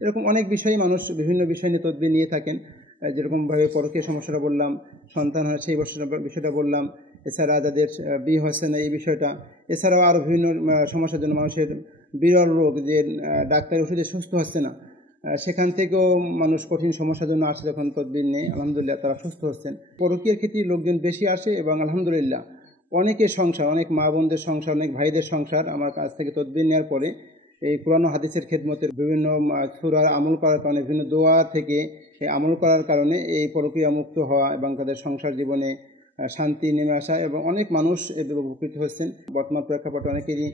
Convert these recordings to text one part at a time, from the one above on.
এরকম অনেক বিষয়ে মানুষ বিভিন্ন বিষয় নিয়ে তদবির নিয়ে থাকেন। যেরকমভাবে পরকীয় সমস্যাটা বললাম, সন্তান হয় সেই বিষয়টা বললাম, এছাড়া যাদের বিয়ে হচ্ছে না এই বিষয়টা, এছাড়াও আরও বিভিন্ন সমস্যার জন্য মানুষের বিরল রোগ যে ডাক্তারের ওষুধে সুস্থ হচ্ছে না, সেখান থেকেও মানুষ কঠিন সমস্যার জন্য আসে যখন তদবির নেই, আলহামদুলিল্লাহ তারা সুস্থ হচ্ছেন। পরকীয়ার ক্ষেত্রে লোকজন বেশি আসে এবং আলহামদুলিল্লাহ অনেকের সংসার, অনেক মা বোনদের সংসার, অনেক ভাইদের সংসার আমার কাছ থেকে তদবির নেওয়ার পরে এই কোরআন ও হাদিসের খেদমতের বিভিন্ন সূরার আমল করার কারণে, বিভিন্ন দোয়া থেকে আমল করার কারণে এই পরকীয়া মুক্ত হওয়া এবং তাদের সংসার জীবনে শান্তি নেমে আসা এবং অনেক মানুষ এতে উপকৃত হচ্ছেন। বর্তমান প্রেক্ষাপটে অনেকেরই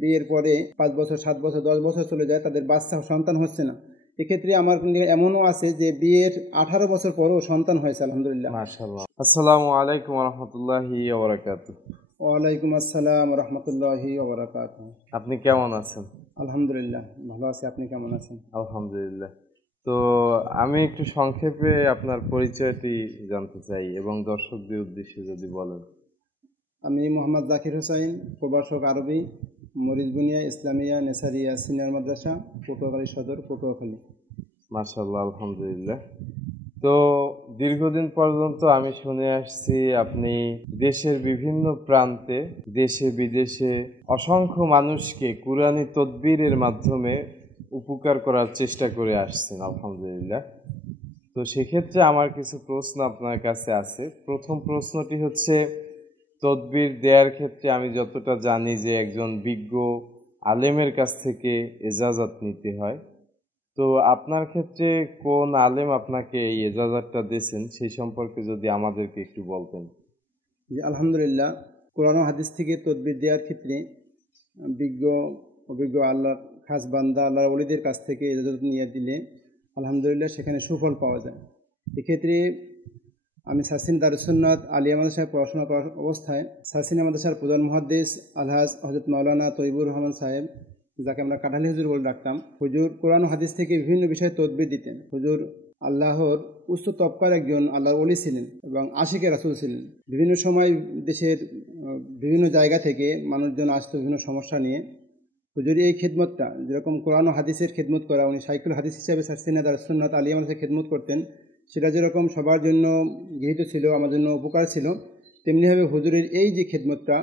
বিয়ের পরে 5 বছর, 7 বছর, 10 বছর চলে যায়, তাদের বাচ্চা সন্তান হচ্ছে না। এক্ষেত্রে আমার এমনও আছে যে বিয়ের 18 বছর পরেও সন্তান হয়েছে, আলহামদুলিল্লাহ। মাশাআল্লাহ। আসসালামু আলাইকুম ওয়া রাহমাতুল্লাহি ওয়া বারাকাতুহু। ওয়ালাইকুম আসসালাম ওয়া রাহমাতুল্লাহি ওয়া বারাকাতুহু। আপনি কেমন আছেন? আলহামদুলিল্লাহ ভালো আছি, আপনি কেমন আছেন? আলহামদুলিল্লাহ। তো আমি একটু সংক্ষেপে আপনার পরিচয়টি জানতে চাই এবং দর্শকদের উদ্দেশ্যে যদি বলেন। আমি মোহাম্মদ জাকির হোসাইন, প্রভাষক আরবি, মরিচবুনিয়া ইসলামিয়া নেসারিয়া সিনিয়র মাদ্রাসা, পটুয়াখালী সদর, পটুয়াখালী। মাশাআল্লাহ, আলহামদুলিল্লাহ। তো দীর্ঘদিন পর্যন্ত আমি শুনে আসছি আপনি দেশের বিভিন্ন প্রান্তে, দেশে বিদেশে অসংখ্য মানুষকে কুরআনী তদবিরের মাধ্যমে উপকার করার চেষ্টা করে আসছেন, আলহামদুলিল্লাহ। তো সেক্ষেত্রে আমার কিছু প্রশ্ন আপনার কাছে আছে। প্রথম প্রশ্নটি হচ্ছে, তদবির দেওয়ার ক্ষেত্রে আমি যতটা জানি যে একজন বিজ্ঞ আলেমের কাছ থেকে এজাজত নিতে হয়। তো আপনার ক্ষেত্রে কোন আলেম আপনাকে এই এজাজতটা দিয়েছেন সেই সম্পর্কে যদি আমাদেরকে একটু বলতেন। আলহামদুলিল্লাহ, কোরআন ও হাদিস থেকে তদবির দেওয়ার ক্ষেত্রে অভিজ্ঞ আল্লাহর খাস বান্দা, আল্লাহর ওলিদের কাছ থেকে ইজাজত নিয়ে দিলে আলহামদুলিল্লাহ সেখানে সুফল পাওয়া যায়। এক্ষেত্রে আমি সাসিন দারুস সুন্নাত আলিয়া মাদ্রাসায় পড়াশোনা করার অবস্থায় সাসিনা মাদ্রাসার প্রধান মুহাদ্দিস আলহাজ হযরত মাওলানা তৈবুর রহমান সাহেব, যাকে আমরা কাঠালি হুজুর বলে ডাকতাম, হুজুর কোরআন ও হাদিস থেকে বিভিন্ন বিষয়ে তদবির দিতেন। হুজুর আল্লাহর উচ্চ তবকার একজন আল্লাহর ওলি ছিলেন এবং আশিকে রাসূল ছিলেন। বিভিন্ন সময় দেশের বিভিন্ন জায়গা থেকে মানুষজন আসতো বিভিন্ন সমস্যা নিয়ে। হুজুর এই খেদমতটা, যেরকম কোরআন ও হাদিসের খেদমত করা, উনি সাইকুল হাদিস হিসাবে সাসিনা দারুস সুন্নাত আলিয়া মাদ্রাসায় খেদমত করতেন, সেটা যেরকম সবার জন্য গৃহীত ছিল, আমার জন্য উপকার ছিল, তেমনিভাবে হুজুরের এই যে খেদমতটা,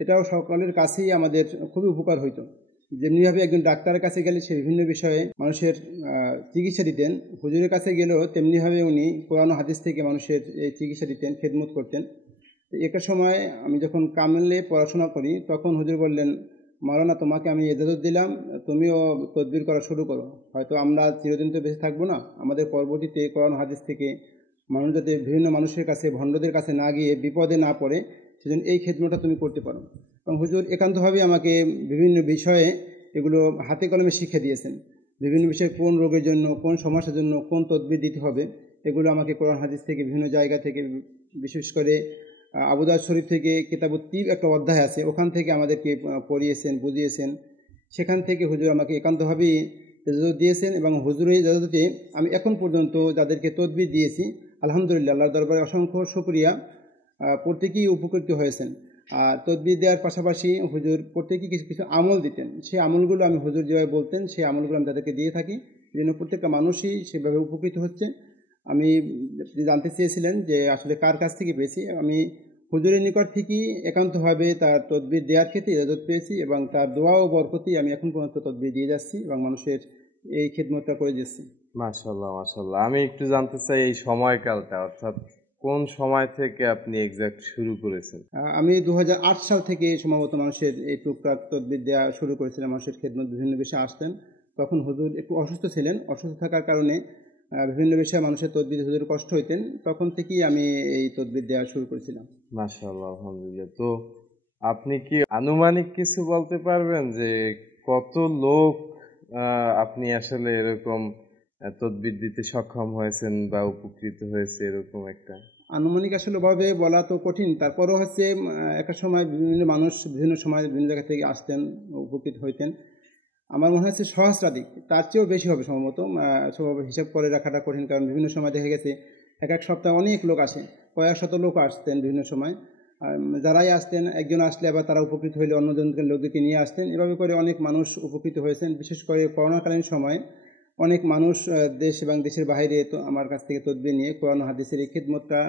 এটাও সকলের কাছেই আমাদের খুবই উপকার হইতো। যেমনিভাবে একজন ডাক্তারের কাছে গেলে সে বিভিন্ন বিষয়ে মানুষের চিকিৎসা দিতেন, হুজুরের কাছে গেলেও তেমনিভাবে উনি কোরআন ও হাদিস থেকে মানুষের এই চিকিৎসা দিতেন, খেদমত করতেন। একটা সময় আমি যখন কামেলে পড়াশোনা করি, তখন হুজুর বললেন, মাওলানা তোমাকে আমি ইজাজত দিলাম, তুমিও তদবির করা শুরু করো। হয়তো আমরা চিরদিন তো বেঁচে থাকবো না, আমাদের পরবর্তীতে কোরআন হাদিস থেকে মানুষ যাতে বিভিন্ন মানুষের কাছে, ভণ্ডদের কাছে না গিয়ে বিপদে না পড়ে, সেজন্য এই খেদমতটা তুমি করতে পারো। এবং হুজুর একান্তভাবে আমাকে বিভিন্ন বিষয়ে এগুলো হাতে কলমে শিখে দিয়েছেন। বিভিন্ন বিষয়ে কোন রোগের জন্য, কোন সমস্যার জন্য কোন তদবির দিতে হবে, এগুলো আমাকে কোরআন হাদিস থেকে বিভিন্ন জায়গা থেকে, বিশেষ করে আবু দাউদ শরীফ থেকে কিতাবুত তিব একটা অধ্যায় আছে, ওখান থেকে আমাদেরকে পড়িয়েছেন, বুঝিয়েছেন। সেখান থেকে হুজুর আমাকে একান্তভাবেই ইজাজত দিয়েছেন এবং হুজুরের ইজাজতে আমি এখন পর্যন্ত যাদেরকে তদবির দিয়েছি, আলহামদুলিল্লাহ আল্লাহর দরবারে অসংখ্য শুকরিয়া, প্রত্যেকেই উপকৃত হয়েছেন। আর তদবির দেওয়ার পাশাপাশি হুজুর প্রত্যেকেই কিছু কিছু আমল দিতেন, সেই আমলগুলো আমি হুজুর যেভাবে বলতেন সেই আমলগুলো আমি তাদেরকে দিয়ে থাকি, এই জন্য প্রত্যেকটা মানুষই সেভাবে উপকৃত হচ্ছে। আমি জানতে চেয়েছিলেন যে আসলে কার কাছ থেকে পেয়েছি, আমি হুজুরের নিকট থেকেই একান্তভাবে তার তদবির দেওয়ার ক্ষেত্রে ইজাজত পেয়েছি এবং তার দোয়া ও বরকতি আমি এখন পর্যন্ত তদবির দিয়ে যাচ্ছি এবং মানুষের এই খেদমতটা করে যাচ্ছি। মাশাআল্লাহ, মাশাআল্লাহ। আমি একটু জানতে চাই এই সময়কালটা, অর্থাৎ কোন সময় থেকে আপনি এক্সাক্ট শুরু করেছেন? আমি 2008 সাল থেকে সম্ভবত মানুষের এই টুকটাক তদবির দেওয়া শুরু করেছিলাম। মানুষের খেদমত বিভিন্ন বিষয়ে আসতেন, তখন হুজুর একটু অসুস্থ ছিলেন, অসুস্থ থাকার কারণে বিভিন্ন বিষয়ে মানুষের তদবির হুজুর কষ্ট হইতেন, তখন থেকেই আমি এই তদবির দেওয়া শুরু করেছিলাম। মাশাআল্লাহ, আলহামদুলিল্লাহ। তো আপনি কি আনুমানিক কিছু বলতে পারবেন যে কত লোক আপনি আসলে এরকম তদবির দিতে সক্ষম হয়েছেন বা উপকৃত হয়েছে, এরকম একটা আনুমানিক আসলে ভাবে বলা তো কঠিন, তারপরও হচ্ছে একটা সময় বিভিন্ন মানুষ বিভিন্ন সময় বিভিন্ন জায়গা থেকে আসতেন, উপকৃত হইতেন। আমার মনে হচ্ছে সহস্রাধিক, তার চেয়েও বেশি হবে সম্ভবত। সেভাবে হিসাব করে রাখাটা কঠিন, কারণ বিভিন্ন সময় দেখা গেছে এক এক সপ্তাহে অনেক লোক আসে, কয়েক শত লোক আসতেন বিভিন্ন সময়। যারাই আসতেন, একজন আসলে আবার তারা উপকৃত হইলে অন্যজনকে লোকদেরকে নিয়ে আসতেন, এভাবে করে অনেক মানুষ উপকৃত হয়েছেন। বিশেষ করে করোনাকালীন সময় অনেক মানুষ দেশ এবং দেশের বাইরে তো আমার কাছ থেকে তদবির নিয়ে কোরআন ও হাদিসের এই খিদমতটা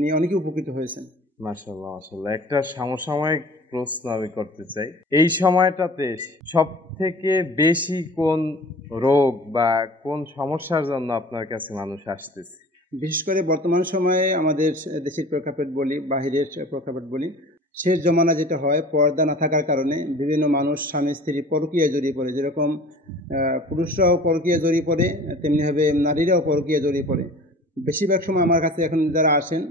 নিয়ে অনেকে উপকৃত হয়েছেন। মাশাআল্লাহ মাশাআল্লাহ। একটা সমসাময়িক প্রশ্ন আমি করতে চাই, এই সময়টাতে সব থেকে বেশি কোন রোগ বা কোন সমস্যার জন্য আপনার কাছে মানুষ আসতেছে? বিশেষ করে বর্তমান সময়ে আমাদের দেশের প্রেক্ষাপট বলি, বাহিরের প্রেক্ষাপট বলি, শেষ জমানা যেটা হয়, পর্দা না থাকার কারণে বিভিন্ন মানুষ স্বামী স্ত্রী পরকীয়ায় জড়িয়ে পড়ে। যেরকম পুরুষরাও পরকীয়ায় জড়িয়ে পড়ে, তেমনিভাবে নারীরাও পরকীয়ায় জড়িয়ে পড়ে। বেশিরভাগ সময় আমার কাছে এখন যারা আসেন,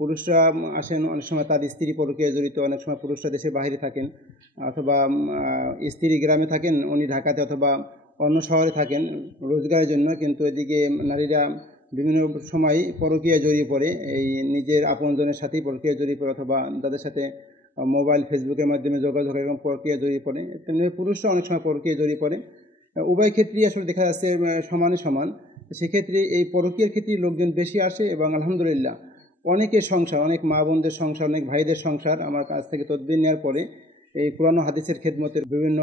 পুরুষরা আসেন, অনেক সময় তার স্ত্রী পরকীয়ায় জড়িত, অনেক সময় পুরুষরা দেশের বাইরে থাকেন, অথবা স্ত্রী গ্রামে থাকেন, উনি ঢাকাতে অথবা অন্য শহরে থাকেন রোজগারের জন্য, কিন্তু এদিকে নারীরা বিভিন্ন সময় পরকীয়ায় জড়িয়ে পড়ে, এই নিজের আপনজনের সাথেই পরকীয়ায় জড়িয়ে পড়ে, অথবা তাদের সাথে মোবাইল ফেসবুকের মাধ্যমে যোগাযোগ এরকম পরকীয়ায় জড়িয়ে পড়ে। তেমনি পুরুষরা অনেক সময় পরকীয়ায় জড়িয়ে পড়ে। উভয় ক্ষেত্রেই আসলে দেখা যাচ্ছে সমানে সমান। সেক্ষেত্রে এই পরকীয়ার ক্ষেত্রে লোকজন বেশি আসে, এবং আলহামদুলিল্লাহ অনেকের সংসার, অনেক মা বোনদের সংসার, অনেক ভাইদের সংসার আমার কাছ থেকে তদবির নেওয়ার পরে এই কোরআন ও হাদিসের খেদমতের বিভিন্ন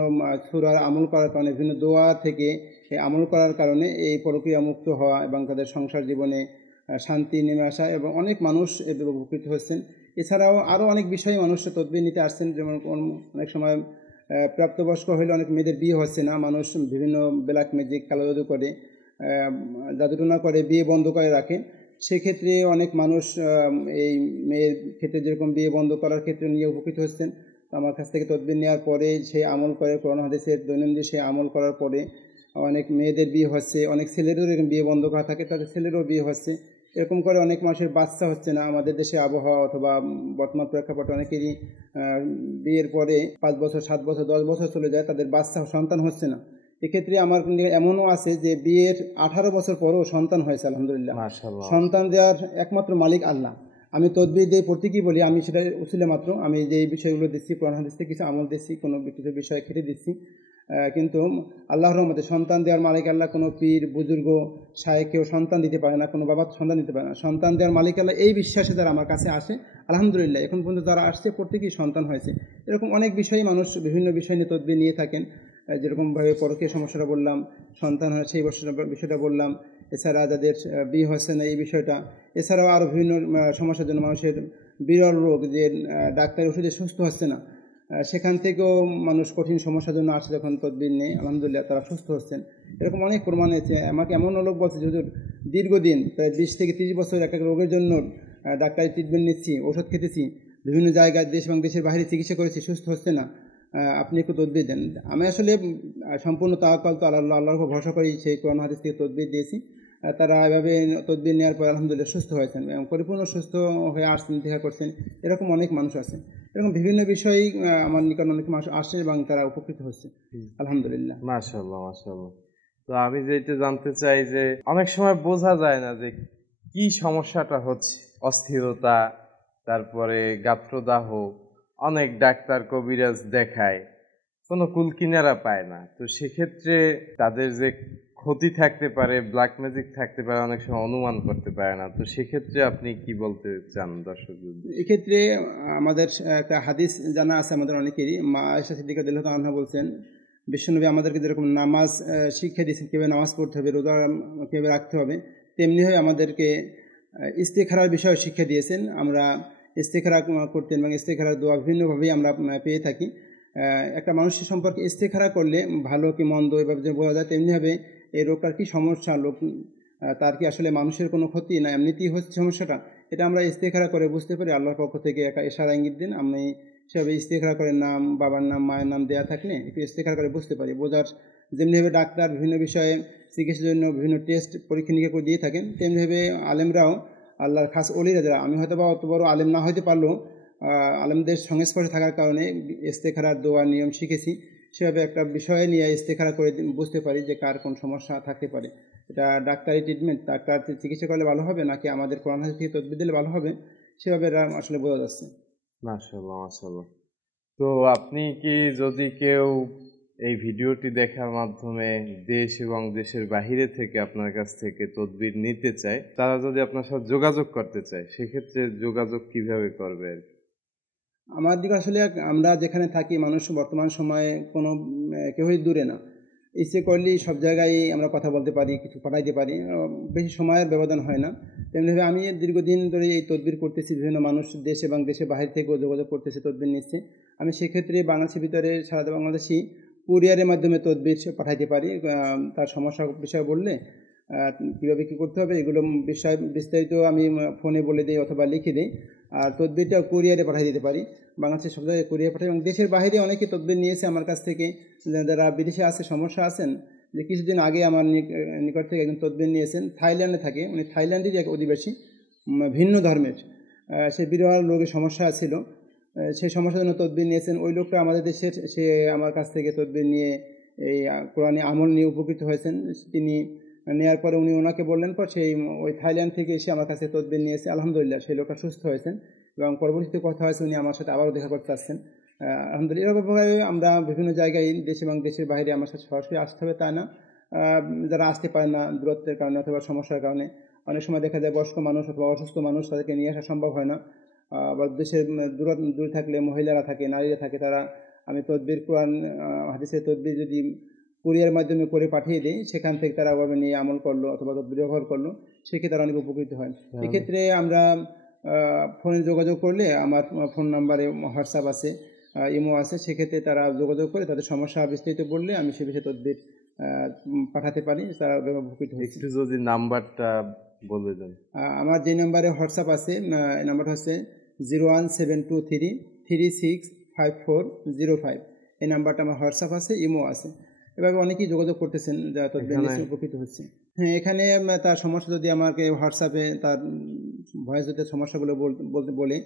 সূরার আমল করার কারণে, বিভিন্ন দোয়া থেকে আমল করার কারণে এই পরকীয়া মুক্ত হওয়া এবং তাদের সংসার জীবনে শান্তি নেমে আসা, এবং অনেক মানুষ এদের উপকৃত হচ্ছেন। এছাড়াও আরও অনেক বিষয়ে মানুষ তদবির নিতে আসছেন। যেমন অনেক সময় প্রাপ্তবয়স্ক হইলে অনেক মেয়েদের বিয়ে হচ্ছে না, মানুষ বিভিন্ন ব্ল্যাক ম্যাজিক, কালো জাদু করে, জাদুটোনা করে বিয়ে বন্ধ করে রাখে। সেক্ষেত্রে অনেক মানুষ এই মেয়ের ক্ষেত্রে যেরকম বিয়ে বন্ধ করার ক্ষেত্রে নিয়ে উপকৃত হচ্ছেন। আমার কাছ থেকে তদবির নেওয়ার পরে সেই আমল করে, কোরআন হাদিসের দৈনন্দিন সেই আমল করার পরে অনেক মেয়েদের বিয়ে হচ্ছে, অনেক ছেলেরও এরকম বিয়ে বন্ধ করা থাকে, তাদের ছেলেরও বিয়ে হচ্ছে। এরকম করে অনেক মানুষের বাচ্চা হচ্ছে না। আমাদের দেশে আবহাওয়া অথবা বর্তমান প্রেক্ষাপটে অনেকেরই বিয়ের পরে 5 বছর, 7 বছর, 10 বছর চলে যায়, তাদের বাচ্চা সন্তান হচ্ছে না। এক্ষেত্রে আমার এমনও আছে যে বিয়ের 18 বছর পরেও সন্তান হয়েছে, আলহামদুলিল্লাহ। মাশাআল্লাহ। সন্তান দেওয়ার একমাত্র মালিক আল্লাহ। আমি তদবির দিয়ে প্রতীকী বলি, আমি সেটা উছিলে মাত্র, আমি যে এই বিষয়গুলো দিচ্ছি, কোরআন হাদিস থেকে কিছু আমল দিচ্ছি, কোনো কিছু বিষয় খেটে দিচ্ছি, কিন্তু আল্লাহর রহমতে সন্তান দেওয়ার মালিক আল্লাহ। কোনো পীর বুজুর্গ শায়েখকেও সন্তান দিতে পারে না, কোনো বাবা সন্তান দিতে পারে না, সন্তান দেওয়ার মালিক আল্লাহ। এই বিশ্বাসে যারা আমার কাছে আসে, আলহামদুলিল্লাহ এখন পর্যন্ত যারা আসছে প্রত্যেকেই সন্তান হয়েছে। এরকম অনেক বিষয়ে মানুষ বিভিন্ন বিষয় নিয়ে তদবির নিয়ে থাকেন। যেরকমভাবে পরকীয় সমস্যাটা বললাম, সন্তান হয় সেই বিষয়টা বললাম, এছাড়া যাদের বিয়ে হচ্ছে না এই বিষয়টা, এছাড়াও আরও বিভিন্ন সমস্যার জন্য মানুষের বিরল রোগ, যে ডাক্তারি ওষুধে সুস্থ হচ্ছে না, সেখান থেকেও মানুষ কঠিন সমস্যার জন্য আসে, যখন তদবির নেই আলহামদুলিল্লাহ তারা সুস্থ হচ্ছেন। এরকম অনেক প্রমাণ আছে। আমাকে এমন লোক বলছে যে হুজুর দীর্ঘদিন প্রায় 20 থেকে 30 বছর এক এক রোগের জন্য ডাক্তারি ট্রিটমেন্ট নিচ্ছি, ওষুধ খেতেছি, বিভিন্ন জায়গায় দেশ এবং দেশের বাইরে চিকিৎসা করেছি, সুস্থ হচ্ছে না, আপনি একটু তদবির দেন। আমি আসলে সম্পূর্ণ তাওয়াক্কুল তো আল্লাহর উপর ভরসা করি, সেই কোরআন হাদিস থেকে তদবির দিয়েছি। তারা এভাবে তদবির নেওয়ার পর আলহামদুলিল্লাহ সুস্থ হয়েছেন এবং পরিপূর্ণ সুস্থ হয়ে আসছেন, দেখা করছেন। এরকম অনেক মানুষ আছে। এরকম বিভিন্ন বিষয়েই আমার নিকট অনেক মানুষ আসে এবং তারা উপকৃত হচ্ছে, আলহামদুলিল্লাহ। মাশাআল্লাহ মাশাআল্লাহ। তো আমি যেটা জানতে চাই যে অনেক সময় বোঝা যায় না যে কি সমস্যাটা হচ্ছে, অস্থিরতা, তারপরে গাত্রদাহ, অনেক ডাক্তার কবিরাজ দেখায়, কোনো কুলকিনারা পায় না। তো সেক্ষেত্রে তাদের যে ক্ষতি থাকতে পারে, ব্ল্যাক ম্যাজিক থাকতে পারে, অনেক সময় অনুমান করতে পারে না। তো সেক্ষেত্রে আপনি কি বলতে চান দর্শকদের? এক্ষেত্রে আমাদের একটা হাদিস জানা আছে আমাদের অনেকেরই। মা আয়েশা সিদ্দিকা রাদিয়াল্লাহু আনহা বলছেন, বিশ্বনবী আমাদেরকে যেরকম নামাজ শিক্ষা দিয়েছেন, কীভাবে নামাজ পড়তে হবে, রোজা কীভাবে রাখতে হবে, তেমনিভাবে আমাদেরকে ইস্তেখারার বিষয়ে শিক্ষা দিয়েছেন। আমরা ইস্তেখারা করতেন এবং ইস্তেখারার দোয়া বিভিন্নভাবেই আমরা পেয়ে থাকি। একটা মানুষের সম্পর্কে ইস্তেখারা করলে ভালো কি মন্দ এভাবে যে বোঝা যায়, তেমনিভাবে এই রোগটার কী সমস্যা, লোক তার কি আসলে মানুষের কোনো ক্ষতি না এমনিতেই হচ্ছে সমস্যাটা, এটা আমরা ইস্তেখারা করে বুঝতে পারি। আল্লাহর পক্ষ থেকে একটা ইশারা ইঙ্গিত দিন, আমি সেভাবে ইস্তেখারা করে নাম, বাবার নাম, মায়ের নাম দেওয়া থাকলে একটু ইস্তেখারা করে বুঝতে পারি। বোঝার যেমনিভাবে ডাক্তার বিভিন্ন বিষয়ে চিকিৎসার জন্য বিভিন্ন টেস্ট পরীক্ষা নিরীক্ষা করে দিয়ে থাকেন, তেমনিভাবে আলেমরাও, আল্লাহর খাস ওলিরা যারা, আমি হয়তো বা অত বড় আলেম না হতে পারলেও আলেমদের সংস্পর্শে থাকার কারণে ইস্তেখারার দোয়া নিয়ম শিখেছি। সেভাবে একটা বিষয় নিয়ে ইস্তেখারা করে বুঝতে পারি যে কার কোন সমস্যা থাকতে পারে। এটা ডাক্তারি ট্রিটমেন্ট, ডাক্তার চিকিৎসা করলে ভালো হবে নাকি আমাদের কোরআন হাদিস থেকে তদবির দিলে ভালো হবে, সেভাবে আসলে বোঝা যাচ্ছে। মাশাআল্লাহ মাশাআল্লাহ। তো আপনি কি, যদি কেউ এই ভিডিওটি দেখার মাধ্যমে দেশ এবং দেশের বাহিরে থেকে আপনার কাছ থেকে তদবির নিতে চায়, তারা যদি আপনার সাথে যোগাযোগ করতে চায়, সেক্ষেত্রে যোগাযোগ কিভাবে করবে আর কি? আমার দিকে আসলে আমরা যেখানে থাকি মানুষ বর্তমান সময়ে কোনো কেউই দূরে না। ইচ্ছে করলেই সব জায়গায় আমরা কথা বলতে পারি, কিছু পাঠাইতে পারি, বেশি সময়ের ব্যবধান হয় না। তেমনিভাবে আমি দীর্ঘদিন ধরে এই তদবির করতেছি, বিভিন্ন মানুষ দেশ এবং দেশের বাইরে থেকেও যোগাযোগ করতেছে, তদবির নিচ্ছে। আমি সেক্ষেত্রে বাংলাদেশের ভিতরে সারা বাংলাদেশি কুরিয়ারের মাধ্যমে তদবির পাঠাইতে পারি। তার সমস্যা বিষয় বললে কীভাবে কী করতে হবে এগুলো বিষয় বিস্তারিত আমি ফোনে বলে দিই অথবা লিখে দিই। আর তদবিরটা কুরিয়ারে পাঠিয়ে দিতে পারি, বাংলাদেশের সব জায়গায় কুরিয়ার পাঠাই। এবং দেশের বাইরে অনেকে তদবির নিয়েছে আমার কাছ থেকে, যারা বিদেশে আছে, সমস্যা আছেন। যে কিছুদিন আগে আমার নিকট থেকে একজন তদবির নিয়েছেন, থাইল্যান্ডে থাকে, উনি থাইল্যান্ডেরই এক অধিবাসী, ভিন্ন ধর্মের। সে বিরল রোগের সমস্যা ছিল, সেই সমস্যার জন্য তদবির নিয়েছেন। ওই লোকটা আমাদের দেশের, সে আমার কাছ থেকে তদবির নিয়ে এই কোরআনে আমল নিয়ে উপকৃত হয়েছেন। তিনি নেওয়ার পরে উনি ওনাকে বললেন, পর সেই ওই থাইল্যান্ড থেকে এসে আমার কাছে তদবির নিয়েছে। আলহামদুলিল্লাহ সেই লোকটা সুস্থ হয়েছেন এবং পরবর্তীতে কথা হয়েছে উনি আমার সাথে আবারও দেখা করতে আসছেন। আলহামদুলিল্লাহ এরকমভাবে আমরা বিভিন্ন জায়গায়, দেশ এবং দেশের বাইরে আমার সাথে সরাসরি আসতে হবে তা না, যারা আসতে পারে না দূরত্বের কারণে অথবা সমস্যার কারণে, অনেক সময় দেখা যায় বয়স্ক মানুষ অথবা অসুস্থ মানুষ, তাদেরকে নিয়ে আসা সম্ভব হয় না। আবার দেশের দূরে থাকলে মহিলারা থাকে, নারীরা থাকে, তারা আমি তদবির কোরআন হাদিসের তদবির যদি কুরিয়ার মাধ্যমে করে পাঠিয়ে দিই, সেখান থেকে তারা ওভাবে নিয়ে আমল করলো অথবা তদবির ব্যবহার করলো, সেক্ষেত্রে তারা অনেক উপকৃত হয়। এক্ষেত্রে আমরা ফোনে যোগাযোগ করলে আমার ফোন নাম্বারে হোয়াটসঅ্যাপ আছে, ইমো আছে, সেক্ষেত্রে তারা যোগাযোগ করে তাদের সমস্যা বিস্তারিত বললে আমি সে বিষয়ে তদবির পাঠাতে পারি, তারা উপকৃত হয়েছে। একটু যদি নাম্বারটা বলে দেন। আমার যে নাম্বারে হোয়াটসঅ্যাপ আছে, নাম্বারটা হচ্ছে 01723365405। এই নাম্বারটা আমার হোয়াটসঅ্যাপ আছে, ইমো আছে। এভাবে অনেকেই যোগাযোগ করতেছেন, যারা তদবির নিয়ে উপকৃত হচ্ছে। হ্যাঁ, এখানে তার সমস্যা যদি আমাকে হোয়াটসঅ্যাপে তার ভয়েস যদি সমস্যাগুলো বলতে বলে,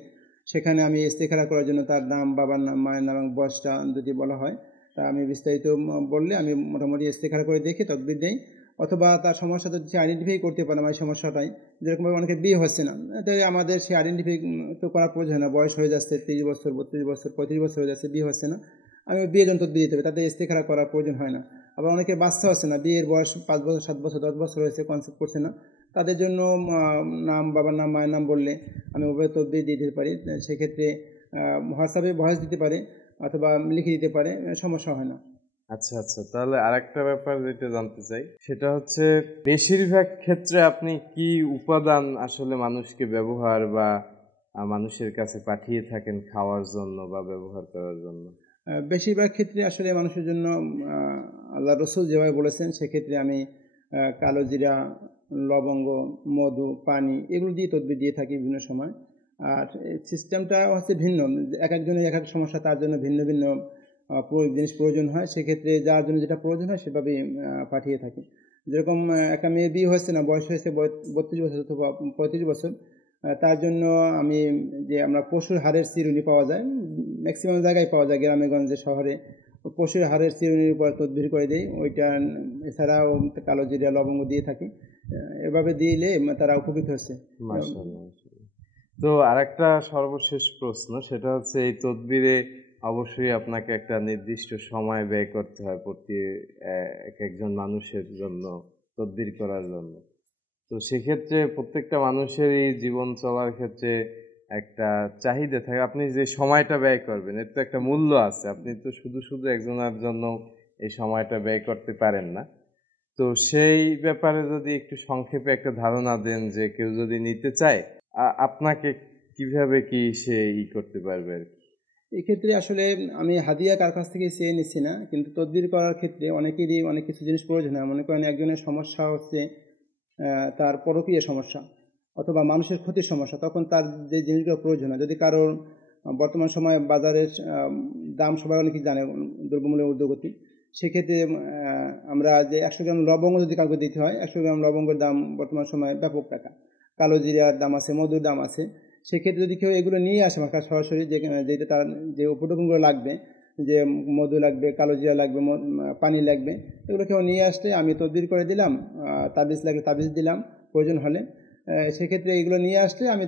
সেখানে আমি ইস্তেখারা করার জন্য তার নাম, বাবার নাম, মায়ের নাম এবং বয়সটা যদি বলা হয়, তা আমি বিস্তারিত বললে আমি মোটামুটি ইস্তেখারা করে দেখে তদবির দেই। অথবা তার সমস্যা যদি সে আইডেন্টিফাই করতে পারে আমার সমস্যাটাই, যেরকমভাবে অনেকে বিয়ে হচ্ছে না, তো আমাদের সে আইডেন্টিফাই তো করার প্রয়োজন না, বয়স হয়ে যাচ্ছে 30 বছর, 32 বছর, 35 বছর হয়ে যাচ্ছে, বিয়ে হচ্ছে না, আমি বিয়ে যন্ত্র দিয়ে দিতে হবে, তাতে ইস্তেখারা করার প্রয়োজন হয় না। আবার অনেকের বাচ্চা হচ্ছে না, বিয়ের বয়স 5 বছর, 7 বছর, 10 বছর হয়েছে, কনসেপ্ট করছে না, তাদের জন্য নাম, বাবার নাম, মায়ের নাম বললে আমি উভয় তদবির দিয়ে দিতে পারি। সেক্ষেত্রে হোয়াটসঅ্যাপে ভয়েস দিতে পারে অথবা লিখে দিতে পারে, সমস্যা হয় না। আচ্ছা আচ্ছা, তাহলে আরেকটা ব্যাপার যেটা জানতে চাই সেটা হচ্ছে বেশিরভাগ ক্ষেত্রে আপনি কি উপাদান আসলে মানুষকে ব্যবহার বা মানুষের কাছে পাঠিয়ে থাকেন খাওয়ার জন্য বা ব্যবহার করার জন্য? বেশিরভাগ ক্ষেত্রে আসলে মানুষের জন্য আল্লাহ রসুল যেভাবে বলেছেন, সেক্ষেত্রে আমি কালো জিরা, লবঙ্গ, মধু, পানি এগুলো দিয়ে তদবির দিয়ে থাকি বিভিন্ন সময়। আর সিস্টেমটা হচ্ছে ভিন্ন, এক একজনের এক এক সমস্যা, তার জন্য ভিন্ন ভিন্ন জিনিস প্রয়োজন হয়। সেক্ষেত্রে যার জন্য যেটা প্রয়োজন হয় সেভাবেই পাঠিয়ে থাকি। যেরকম একটা মেয়ের বিয়ে হচ্ছে না, বয়স হয়েছে 32 বছর অথবা 35 বছর, তার জন্য আমি যে আমরা পশুর হাড়ের চিরুনি পাওয়া যায়, ম্যাক্সিমাম জায়গায় পাওয়া যায়, গ্রামে গঞ্জে শহরে, পশুর হাড়ের চিরুনির উপর তদবির করে দিই ওইটা। এছাড়াও কালো জিরা, লবঙ্গ দিয়ে থাকি, এভাবে দিলে তারা উপকৃত হচ্ছে। মাশাআল্লাহ। তো আরেকটা সর্বশেষ প্রশ্ন, সেটা হচ্ছে এই তদবিরে অবশ্যই আপনাকে একটা নির্দিষ্ট সময় ব্যয় করতে হয় প্রতি একজন মানুষের জন্য তদবির করার জন্য। তো সেক্ষেত্রে প্রত্যেকটা মানুষেরই জীবন চলার ক্ষেত্রে একটা চাহিদা থাকে, আপনি যে সময়টা ব্যয় করবেন এর তো একটা মূল্য আছে, আপনি তো শুধু শুধু একজনের জন্য এই সময়টা ব্যয় করতে পারেন না। তো সেই ব্যাপারে যদি একটু সংক্ষেপে একটা ধারণা দেন যে কেউ যদি নিতে চায় আপনাকে কিভাবে কি সে করতে পারবে আর কি। এক্ষেত্রে আসলে আমি হাদিয়া কার কাছ থেকে চেয়ে নিচ্ছি না, কিন্তু তদবির করার ক্ষেত্রে অনেকেরই অনেক কিছু জিনিস প্রয়োজন হয়। মনে করেন একজনের সমস্যা হচ্ছে তার পরকীয় সমস্যা অথবা মানুষের ক্ষতির সমস্যা, তখন তার যে জিনিসগুলো প্রয়োজন হয়, যদি কারোর বর্তমান সময়ে বাজারের দাম সবাই অনেকেই জানে, দ্রব্যমূল্যের ঊর্ধ্বগতি, সেক্ষেত্রে আমরা যে 100 গ্রাম লবঙ্গ যদি কাউকে দিতে হয়, 100 গ্রাম লবঙ্গের দাম বর্তমান সময়ে ব্যাপক টাকা, কালো জিরার দাম আছে, মধুর দাম আছে। সেক্ষেত্রে যদি কেউ এগুলো নিয়ে আসে আমার কাছে সরাসরি, যেটা তার যে উপকরণগুলো লাগবে, যে মধু লাগবে, কালো জিরা লাগবে, পানি লাগবে, এগুলো কেউ নিয়ে আসলে আমি তদবির করে দিলাম, তাবিজ লাগলে তাবিজ দিলাম প্রয়োজন হলে। সেক্ষেত্রে এগুলো নিয়ে আসলে আমি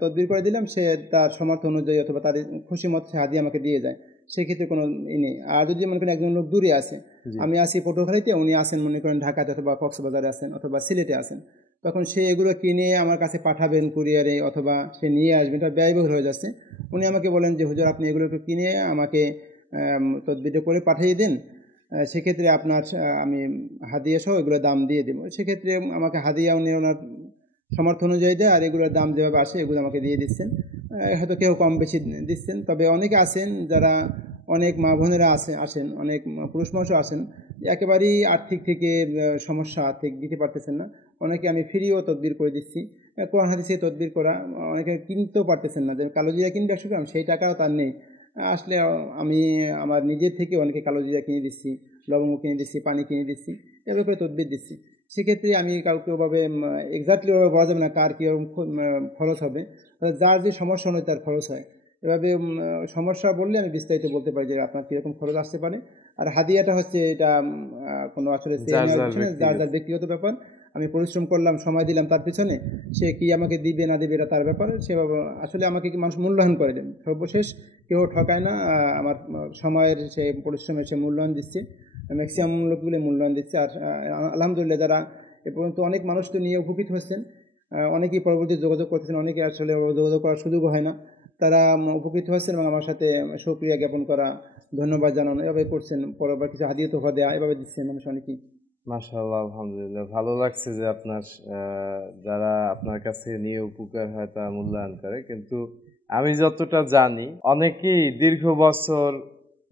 তদবির করে দিলাম, সে তার সামর্থ্য অনুযায়ী অথবা তার খুশি মতো সে হাদিয়া আমাকে দিয়ে যায়, সেক্ষেত্রে কোনো নেই। আর যদি মনে করেন একজন লোক দূরে আছে, আমি আসি পটুয়াখালীতে, উনি আসেন মনে করেন ঢাকাতে অথবা কক্সবাজারে আছেন অথবা সিলেটে আছেন, তখন সে এগুলো কিনে আমার কাছে পাঠাবেন কুরিয়ারে অথবা সে নিয়ে আসবেন, এটা ব্যয়বহুল হয়ে যাচ্ছে। উনি আমাকে বলেন যে হুজুর আপনি এগুলো একটু কিনে আমাকে তদবিরটা করে পাঠিয়ে দিন, সেক্ষেত্রে আপনার আমি হাদিয়া সহ এগুলো দাম দিয়ে দেবো। সেক্ষেত্রে আমাকে হাদিয়া উনি ওনার সামর্থ্য অনুযায়ী দেয়, আর এগুলোর দাম যেভাবে আসে এগুলো আমাকে দিয়ে দিচ্ছেন। হয়তো কেউ কম বেশি দিচ্ছেন, তবে অনেকে আছেন যারা, অনেক মা বোনেরা আসেন, অনেক পুরুষ মানুষও আসেন, একেবারেই আর্থিক থেকে সমস্যা, আর্থিক দিতে পারতেছেন না। অনেকে আমি ফ্রিও তদবির করে দিচ্ছি, কোরআন হাদিসে তদবির করা। অনেকে কিনতেও পারতেছেন না, যে কালো জিরা কিনবে 100 গ্রাম, সেই টাকাও তার নেই। আসলে আমি আমার নিজের থেকে অনেকে কালো জিরা কিনে দিচ্ছি, লবঙ্গ কিনে দিচ্ছি, পানি কিনে দিচ্ছি, এভাবে করে তদবির দিচ্ছি। সেক্ষেত্রে আমি কাউকে ওভাবে এক্স্যাক্টলি ওভাবে বলা যাবে না কার কীরকম খরচ হবে, যার যে সমস্যা নয় তার খরচ হয়। এভাবে সমস্যা বললে আমি বিস্তারিত বলতে পারি যে আপনার কীরকম খরচ আসতে পারে। আর হাদিয়াটা হচ্ছে এটা কোনো আসলে যার যার ব্যক্তিগত ব্যাপার। আমি পরিশ্রম করলাম, সময় দিলাম তার পিছনে, সে কি আমাকে দিবে না দিবে এটা তার ব্যাপার। সেভাবে আসলে আমাকে কি মানুষ মূল্যায়ন করে দেন, সর্বশেষ কেউ ঠকায় না। আমার সময়ের সে পরিশ্রমের সে মূল্যায়ন দিচ্ছে, ম্যাক্সিমাম লোকগুলো মূল্যায়ন দিচ্ছে। আর আলহামদুলিল্লাহ যারা এ পর্যন্ত অনেক মানুষ তো নিয়ে উপকৃত হচ্ছেন, অনেকেই পরবর্তী যোগাযোগ করতেছেন, অনেকে আসলে যোগাযোগ করার সুযোগ হয় না, তারা উপকৃত হচ্ছেন এবং আমার সাথে সুক্রিয়া জ্ঞাপন করা, ধন্যবাদ জানানো এভাবে করছেন। পরবার কিছু হাদিয়া তোফা দেওয়া এভাবে দিচ্ছেন মানুষ অনেকেই। মাশাআল্লাহ, আলহামদুলিল্লাহ, ভালো লাগছে যে আপনার যারা আপনার কাছে নিয়ে উপকার হয় তারা মূল্যায়ন করে। কিন্তু আমি যতটা জানি অনেকেই দীর্ঘ বছর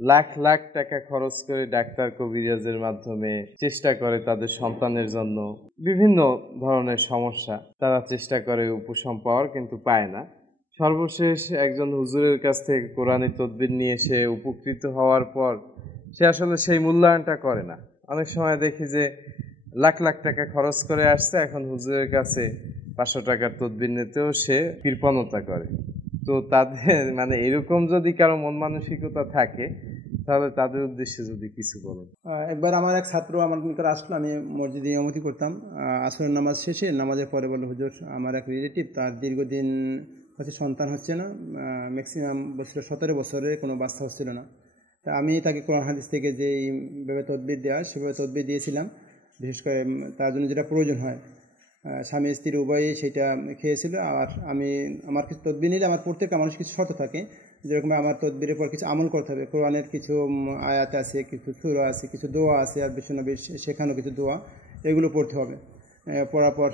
লাখ লাখ টাকা খরচ করে ডাক্তার কবিরাজের মাধ্যমে চেষ্টা করে তাদের সন্তানের জন্য বিভিন্ন ধরনের সমস্যা তারা চেষ্টা করে উপশম পাওয়ার, কিন্তু পায় না। সর্বশেষ একজন হুজুরের কাছ থেকে কোরআনী তদবির নিয়ে সে উপকৃত হওয়ার পর সে আসলে সেই মূল্যায়নটা করে না। অনেক সময় দেখি যে লাখ লাখ টাকা খরচ করে আসছে, এখন হুজুরের কাছে 500 টাকার তদবির নিতেও সে কৃপণতা করে। তো তাদের মানে এরকম যদি কারো মন মানসিকতা থাকে তাহলে তাদের উদ্দেশ্যে যদি কিছু বলেন। একবার আমার এক ছাত্র আমার নিকট আসলো, আমি মসজিদে ইমামতি করতাম। আসরের নামাজ শেষে নামাজের পরে বলল, হুজুর আমার এক রিলেটিভ, তার দীর্ঘদিন হচ্ছে সন্তান হচ্ছে না, ম্যাক্সিমাম বছর 17 বছরের কোনো বাচ্চা হচ্ছিল না। তা আমি তাকে কোরআন হাদিস থেকে যেভাবে তদবির দেওয়া সেভাবে তদবির দিয়েছিলাম। বিশেষ করে তার জন্য যেটা প্রয়োজন হয়, স্বামী স্ত্রী উভয়ই সেটা খেয়েছিল। আর আমার কিছু তদবির নিলে আমার প্রত্যেকটা মানুষ কিছু শর্ত থাকে, যেরকম আমার তদবিরের পর কিছু আমল করতে হবে। কোরআনের কিছু আয়াত আছে, কিছু সূরা আছে, কিছু দোয়া আছে, আর বিশ্বনবীর শেখানো কিছু দোয়া, এগুলো পড়তে হবে। পড়ার পর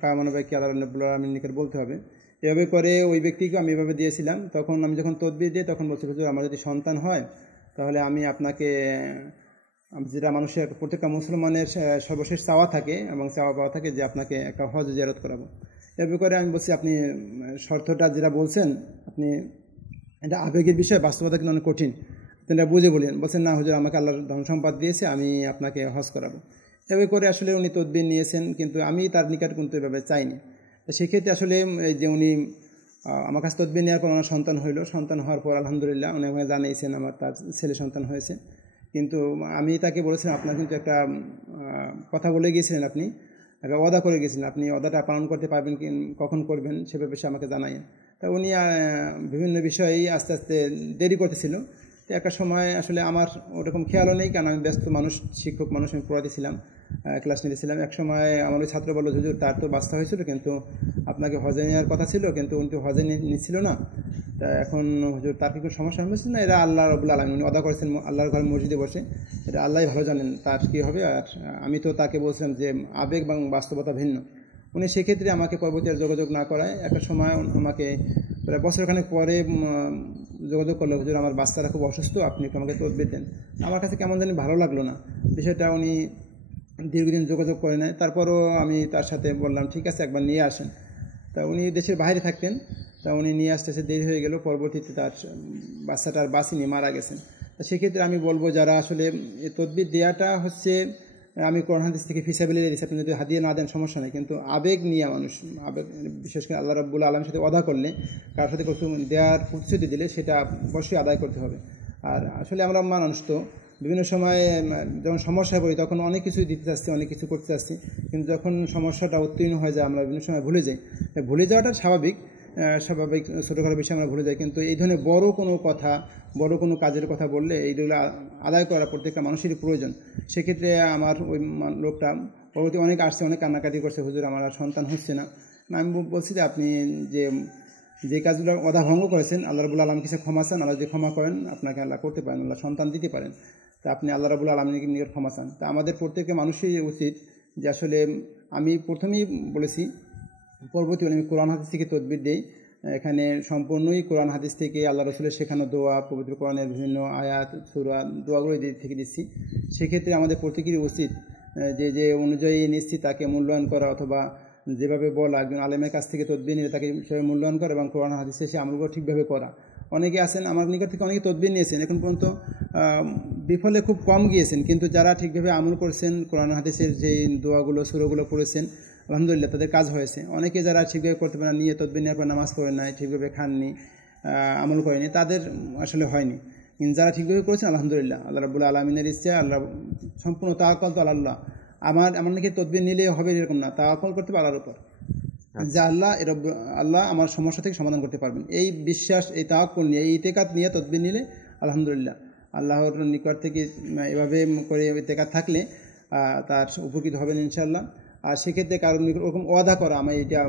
কায়মানবাইকে আল্লাহ রাব্বুল আলামিনের নিকট বলতে হবে। এভাবে করে ওই ব্যক্তিকে আমি এভাবে দিয়েছিলাম। তখন আমি যখন তদবির দিই তখন বলছি, হুজুর আমার যদি সন্তান হয় তাহলে আমি আপনাকে, যেটা মানুষের প্রত্যেকটা মুসলমানের সর্বশেষ চাওয়া থাকে এবং চাওয়া পাওয়া থাকে, যে আপনাকে একটা হজ জিয়ারত করাবো। এভাবে করে আমি বলছি, আপনি শর্তটা যেটা বলছেন, আপনি এটা আবেগের বিষয়, বাস্তবতা কিন্তু অনেক কঠিন, এটা বুঝে বলেন। বলছেন, না হুজুর আমাকে আল্লাহর ধন সম্পদ দিয়েছে, আমি আপনাকে হজ করাবো। এভাবে করে আসলে উনি তদবির নিয়েছেন, কিন্তু আমি তার নিকট কিন্তু এভাবে চাইনি। সেক্ষেত্রে আসলে যে উনি আমার কাছে তদবির নেওয়ার পর আমার সন্তান হইল, সন্তান হওয়ার পর আলহামদুলিল্লাহ উনি আমাকে জানিয়েছেন আমার তার ছেলে সন্তান হয়েছে। কিন্তু আমি তাকে বলেছিলাম, আপনার কিন্তু একটা কথা বলে গিয়েছিলেন, আপনি একটা ওয়াদা করে গেছিলেন, আপনি ওয়াদাটা পালন করতে পারবেন কি, কখন করবেন সেভাবে সে আমাকে জানায়েন। তা উনি বিভিন্ন বিষয়েই আস্তে আস্তে দেরি করতেছিল। তো একটা সময় আসলে আমার ওরকম খেয়ালও নেই, কারণ আমি ব্যস্ত মানুষ, শিক্ষক মানুষ, আমি পড়াতেছিলাম, ক্লাস নিতেছিলাম। এক সময় আমার ওই ছাত্র বলল, হুজুর তার তো বাচ্চা হয়েছিল, কিন্তু আপনাকে হজে নেওয়ার কথা ছিল, কিন্তু উনি তো হজে নিচ্ছিল না। তা এখন হুজুর তার কি কোনো সমস্যা হয়েছিল না? এরা আল্লাহ রাব্বুল আলামিন, উনি ওয়াদা করেছেন আল্লাহর ঘর মসজিদে বসে, এটা আল্লাহই ভালো জানেন তার কী হবে। আর আমি তো তাকে বলছিলাম যে আবেগ এবং বাস্তবতা ভিন্ন। উনি সেক্ষেত্রে আমাকে পরবর্তী আর যোগাযোগ না করায় একটা সময় আমাকে প্রায় বছরখানেক পরে যোগাযোগ করলো, হুজুর আমার বাচ্চারা খুব অসুস্থ, আপনি একটু আমাকে তদবির দেন। আমার কাছে কেমন জানি ভালো লাগলো না বিষয়টা। উনি দীর্ঘদিন যোগাযোগ করে নেয়। তারপরও আমি তার সাথে বললাম, ঠিক আছে একবার নিয়ে আসেন। তা উনি দেশের বাইরে থাকতেন, তা উনি নিয়ে আসতে দেরি হয়ে গেল। পরবর্তীতে তার বাচ্চাটার বাঁচিনি, মারা গেছেন। তা সেক্ষেত্রে আমি বলবো, যারা আসলে এই তদবির দেওয়াটা হচ্ছে, আমি কোরআন হাদিস থেকে ফিসাবিলিল্লাহ দিচ্ছি, আপনি যদি হাদিয়া না দেন সমস্যা নেই, কিন্তু আবেগ নিয়ে মানুষ, আবেগ বিশেষ করে আল্লাহ রাব্বুল আলামিনের সাথে ওয়াদা করলে, কার সাথে কিছু দেওয়ার প্রতিশ্রুতি দিলে সেটা অবশ্যই আদায় করতে হবে। আর আসলে আমরা মানুষ তো বিভিন্ন সময়ে যখন সমস্যায় পড়ি তখন অনেক কিছুই দিতে চাচ্ছি, অনেক কিছু করতে চাচ্ছি, কিন্তু যখন সমস্যাটা উত্তীর্ণ হয়ে যায় আমরা বিভিন্ন সময় ভুলে যাই। ভুলে যাওয়াটা স্বাভাবিক, ছোটোখাটো বিষয় আমরা ভুলে যাই, কিন্তু এই ধরনের বড় কোনো কথা, বড় কোনো কাজের কথা বললে এইগুলো আদায় করা প্রত্যেকটা মানুষেরই প্রয়োজন। সেক্ষেত্রে আমার ওই লোকটা পরবর্তী অনেক আসছে, অনেক কান্নাকাটি করছে, হুজুর আমার আর সন্তান হচ্ছে না। আমি বলছি যে আপনি যে কাজগুলো ওয়াদা ভঙ্গ করেছেন, আল্লাহ রাব্বুল আলামিন কাছে ক্ষমা চান, আল্লাহ যদি ক্ষমা করেন আপনাকে আল্লাহ করতে পারেন, আল্লাহ সন্তান দিতে পারেন। তা আপনি আল্লাহ রাব্বুল আলামিনের নিকট ক্ষমা চান। তা আমাদের প্রত্যেকটা মানুষই উচিত যে আসলে আমি প্রথমেই বলেছি, পরবর্তী আমি কোরআন হাদিস থেকে তদবির দিই। এখানে সম্পূর্ণই কোরআন হাদিস থেকে আল্লাহ রসুলের শেখানো দোয়া, পবিত্র কোরআনের বিভিন্ন আয়াত সূরা দোয়াগুলো থেকে দিচ্ছি। সেক্ষেত্রে আমাদের প্রত্যেকেরই উচিত যে অনুযায়ী নিচ্ছি তাকে মূল্যায়ন করা, অথবা যেভাবে বলা একজন আলেমের কাছ থেকে তদবির নিলে তাকে সেভাবে মূল্যায়ন করা এবং কোরআন হাদিসে সে আমলগুলো ঠিকভাবে করা। অনেকে আছেন আমার নিকট থেকে অনেকে তদবির নিয়েছেন, এখন পর্যন্ত বিফলে খুব কম গিয়েছেন, কিন্তু যারা ঠিকভাবে আমল করছেন, কোরআন হাদিসের যেই দোয়াগুলো সূরাগুলো পড়েছেন, আলহামদুলিল্লাহ তাদের কাজ হয়েছে। অনেকে যারা ঠিকভাবে করতে পারে না, নিয়ে তদবির নেওয়ার পর নামাজ পড়েন নাই, ঠিকভাবে খাননি, আমল করেনি, তাদের আসলে হয়নি। কিন্তু যারা ঠিকভাবে করেছেন আলহামদুলিল্লাহ, আল্লাহ রাব্বুল আলামিনের ইচ্ছা, আল্লাহ সম্পূর্ণ তাওয়াক্কুল তো আল্লাহ। আমার নাকি তদবির নিলে হবে এরকম না, তাওয়াক্কুল করতে হবে আল্লাহর উপর, যে আল্লাহ আমার সমস্যা থেকে সমাধান করতে পারবেন। এই বিশ্বাস, এই তাওয়াক্কুল নিয়ে, এই ইতিকাদ নিয়ে তদবির নিলে আলহামদুলিল্লাহ আল্লাহর নিকট থেকে এভাবে করে ইতিকাদ থাকলে তার উপকৃত হবেন ইনশাআল্লাহ। আর সেক্ষেত্রে কারণ ওরকম ওয়াদা করা আমি এটা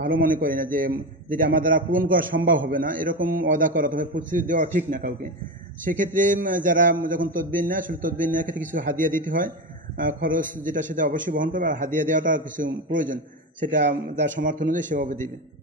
ভালো মনে করি না, যে যেটা আমার দ্বারা পূরণ করা সম্ভব হবে না, এরকম ওয়াদা করা অথবা প্রতিশ্রুতি দেওয়া ঠিক না কাউকে। সেক্ষেত্রে যারা যখন তদবির নেয়, আসলে তদবির নেওয়ার ক্ষেত্রে কিছু হাদিয়া দিতে হয়, খরচ যেটা সেটা অবশ্যই বহন করবে, আর হাদিয়া দেওয়াটা কিছু প্রয়োজন, সেটা যার সমর্থন অনুযায়ী সেভাবে দেবে।